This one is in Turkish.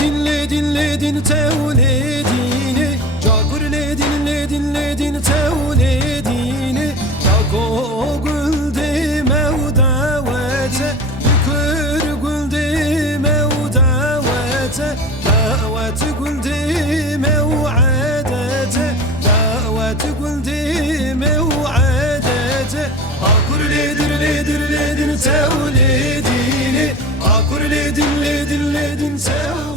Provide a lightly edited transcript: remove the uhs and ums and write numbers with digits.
ledin tevledini Cakur ledin tevledini Kako güldi mevdavete Yükür güldi mevdavete Davet güldi mev'adete Davet güldi mev'adete Akur ledin tevledini Akur ledin tevledini